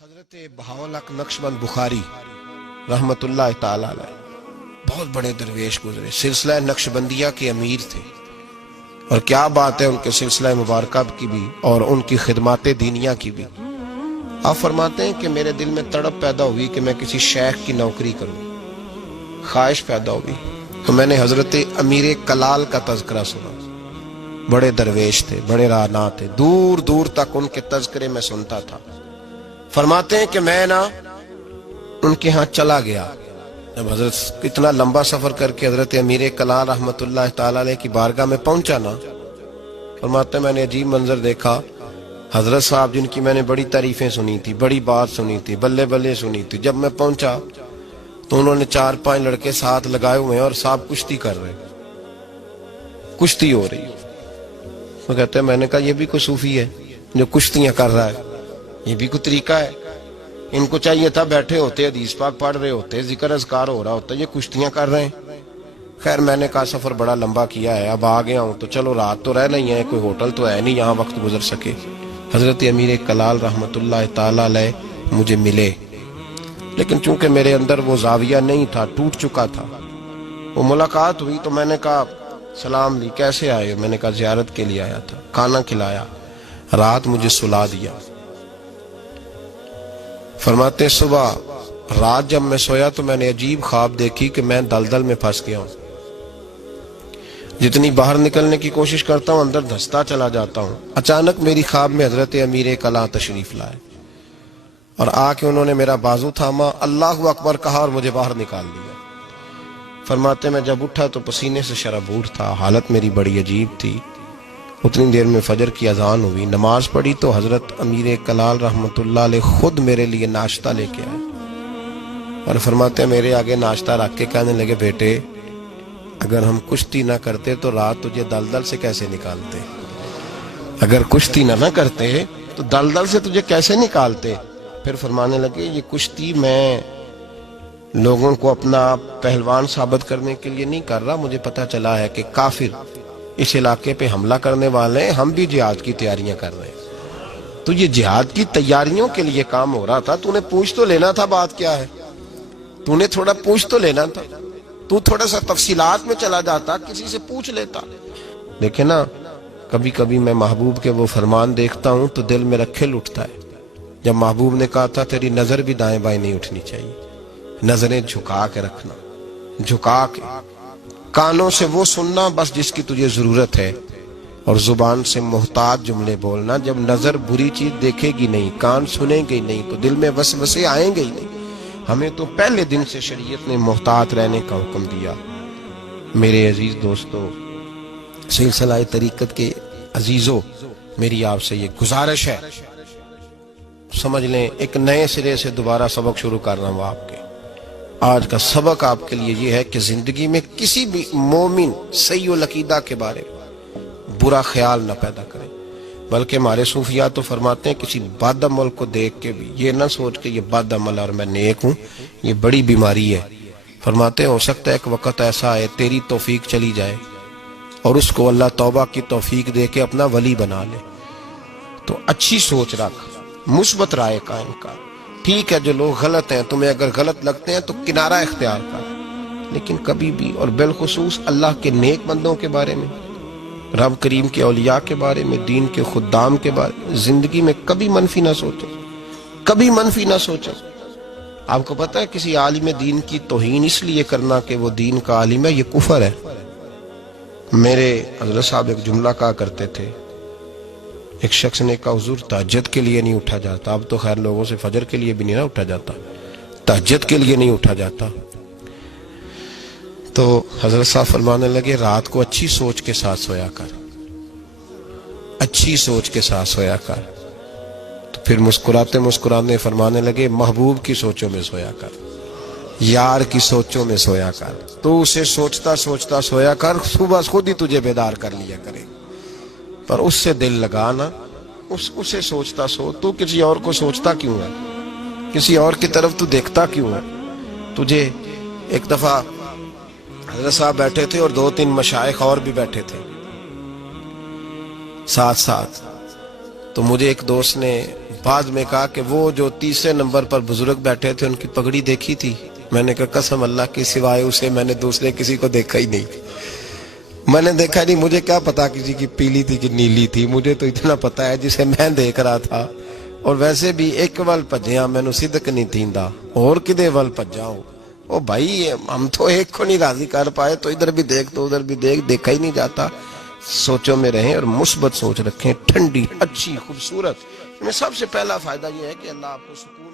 حضرت بہاولق نقشبند بخاری رحمت اللہ تعالی علیہ بہت بڑے درویش گزرے، سلسلہ نقشبندیہ کے امیر تھے، اور کیا بات ہے ان کے سلسلہ مبارکہ کی بھی اور ان کی خدمات دینیہ کی بھی۔ آپ فرماتے ہیں کہ میرے دل میں تڑپ پیدا ہوئی کہ میں کسی شیخ کی نوکری کروں، خواہش پیدا ہوئی تو میں نے حضرت امیر کلال کا تذکرہ سنا۔ بڑے درویش تھے، بڑے راہنما تھے، دور دور تک ان کے تذکرے میں سنتا تھا۔ فرماتے ہیں کہ میں ان کے ہاں چلا گیا، جب حضرت اتنا لمبا سفر کر کے حضرت امیر کلال رحمت اللہ تعالی علیہ کی بارگاہ میں پہنچا نا، فرماتے ہیں میں نے عجیب منظر دیکھا۔ حضرت صاحب جن کی میں نے بڑی تعریفیں سنی تھی، بڑی بات سنی تھی، بلے بلے سنی تھی، جب میں پہنچا تو انہوں نے 4-5 لڑکے ساتھ لگائے ہوئے ہیں اور صاحب کشتی کر رہے، کشتی ہو رہی۔ وہ کہتے ہیں میں نے کہا یہ بھی کوئی صوفی ہے جو کشتیاں کر رہا ہے، یہ بھی کوئی طریقہ ہے؟ ان کو چاہیے تھا بیٹھے ہوتے، حدیث پاک پڑھ رہے ہوتے، ذکر اذکار ہو رہا ہوتا، یہ کشتیاں کر رہے ہیں۔ خیر میں نے کہا سفر بڑا لمبا کیا ہے، اب آ گیا ہوں تو چلو رات تو رہ نہیں ہے، کوئی ہوٹل تو ہے نہیں یہاں وقت گزر سکے۔ حضرت امیر کلال رحمت اللہ تعالی علیہ مجھے ملے، لیکن چونکہ میرے اندر وہ زاویہ نہیں تھا، ٹوٹ چکا تھا۔ وہ ملاقات ہوئی تو میں نے کہا سلام لی، کیسے آئے؟ میں نے کہا زیارت کے لیے آیا تھا۔ کھانا کھلایا، رات مجھے سلا دیا۔ فرماتے صبح رات جب میں سویا تو میں نے عجیب خواب دیکھی کہ میں دلدل میں پھنس گیا ہوں، جتنی باہر نکلنے کی کوشش کرتا ہوں اندر دھستا چلا جاتا ہوں۔ اچانک میری خواب میں حضرت امیر کلال تشریف لائے اور آ کے انہوں نے میرا بازو تھاما، اللہ اکبر کہا اور مجھے باہر نکال دیا۔ فرماتے میں جب اٹھا تو پسینے سے شرابور تھا، حالت میری بڑی عجیب تھی۔ اتنی دیر میں فجر کی اذان ہوئی، نماز پڑھی تو حضرت امیر کلال رحمت اللہ علیہ خود میرے لیے ناشتہ لے کے آئے اور فرماتے ہیں میرے آگے ناشتہ رکھ کے کہنے لگے بیٹے اگر ہم کشتی نہ کرتے تو رات تجھے دلدل سے کیسے نکالتے؟ اگر کشتی نہ کرتے تو دلدل سے تجھے کیسے نکالتے؟ پھر فرمانے لگے یہ کشتی میں لوگوں کو اپنا پہلوان ثابت کرنے کے لیے نہیں کر رہا، مجھے پتہ چلا ہے کہ کافر اس علاقے پہ حملہ کرنے والے ہیں، ہم بھی جہاد کی تیاریاں کر رہے ہیں۔ تو یہ جہاد کی تیاریوں کے لیے کام ہو رہا تھا، تو نے پوچھ تو لینا تھا بات کیا ہے، تو نے تھوڑا پوچھ تو لینا تھا، تو تھوڑا سا تفصیلات میں چلا جاتا، کسی سے پوچھ لیتا۔ لیکن نا کبھی کبھی میں محبوب کے وہ فرمان دیکھتا ہوں تو دل میں رکھل اٹھتا ہے۔ جب محبوب نے کہا تھا تیری نظر بھی دائیں بائیں نہیں اٹھنی چاہیے، نظریں جھکا کے رکھنا، جھکا کے، کانوں سے وہ سننا بس جس کی تجھے ضرورت ہے، اور زبان سے محتاط جملے بولنا۔ جب نظر بری چیز دیکھے گی نہیں، کان سنیں گے نہیں تو دل میں وسوسے آئیں گے ہی نہیں۔ ہمیں تو پہلے دن سے شریعت نے محتاط رہنے کا حکم دیا۔ میرے عزیز دوستو، سلسلہ طریقت کے عزیزو، میری آپ سے یہ گزارش ہے، سمجھ لیں ایک نئے سرے سے دوبارہ سبق شروع کر رہا ہوں آپ کے۔ آج کا سبق آپ کے لیے یہ ہے کہ زندگی میں کسی بھی مومن سیء العقیدہ کے بارے میں برا خیال نہ پیدا کریں، بلکہ ہمارے صوفیات تو فرماتے ہیں کسی بد عمل کو دیکھ کے بھی یہ نہ سوچ کہ یہ بد عمل اور میں نیک ہوں، یہ بڑی بیماری ہے۔ فرماتے ہیں ہو سکتا ہے ایک وقت ایسا آئے تیری توفیق چلی جائے اور اس کو اللہ توبہ کی توفیق دے کے اپنا ولی بنا لے، تو اچھی سوچ رکھ، مثبت رائے قائم کر۔ ٹھیک ہے جو لوگ غلط ہیں، تمہیں اگر غلط لگتے ہیں تو کنارہ اختیار کر، لیکن کبھی بھی اور بالخصوص اللہ کے نیک بندوں کے بارے میں، رب کریم کے اولیاء کے بارے میں، دین کے خدام کے بارے میں زندگی میں کبھی منفی نہ سوچیں، کبھی منفی نہ سوچیں۔ آپ کو پتہ ہے کسی عالم دین کی توہین اس لیے کرنا کہ وہ دین کا عالم ہے، یہ کفر ہے۔ میرے حضرت صاحب ایک جملہ کہا کرتے تھے، ایک شخص نے کہا حضور تہجد کے لیے نہیں اٹھا جاتا، اب تو خیر لوگوں سے فجر کے لیے بھی نہیں نہ اٹھا جاتا، تہجد کے لیے نہیں اٹھا جاتا۔ تو حضرت صاحب فرمانے لگے رات کو اچھی سوچ کے ساتھ سویا کر، اچھی سوچ کے ساتھ سویا کر۔ تو پھر مسکراتے مسکراتے فرمانے لگے محبوب کی سوچوں میں سویا کر، یار کی سوچوں میں سویا کر، تو اسے سوچتا سوچتا سویا کر، صبح خود ہی تجھے بیدار کر لیا کرے، پر اس سے دل لگانا، اسے سوچتا سو، تو کسی اور کو سوچتا کیوں ہے؟ کسی اور کی طرف تو دیکھتا کیوں ہے؟ تجھے ایک دفعہ حضرت صاحب بیٹھے تھے اور 2-3 مشائخ اور بھی بیٹھے تھے ساتھ ساتھ، تو مجھے ایک دوست نے بعد میں کہا کہ وہ جو تیسرے نمبر پر بزرگ بیٹھے تھے ان کی پگڑی دیکھی تھی؟ میں نے کہا قسم اللہ کی سوائے اسے میں نے دوسرے کسی کو دیکھا ہی نہیں، میں نے دیکھا نہیں، مجھے کیا پتا کسی کی پیلی تھی کہ نیلی تھی، مجھے تو اتنا پتا ہے جسے میں دیکھ رہا تھا۔ اور ویسے بھی ایک ول پجیاں مینو صدق نہیں تھیندا اور کدے ول پجاؤں، او بھائی ہم تو ایک کو نہیں راضی کر پائے تو ادھر بھی دیکھ تو ادھر بھی دیکھ، دیکھا ہی نہیں جاتا۔ سوچوں میں رہیں اور مثبت سوچ رکھیں، ٹھنڈی اچھی خوبصورت۔ میں سب سے پہلا فائدہ یہ ہے کہ اللہ آپ کو سکون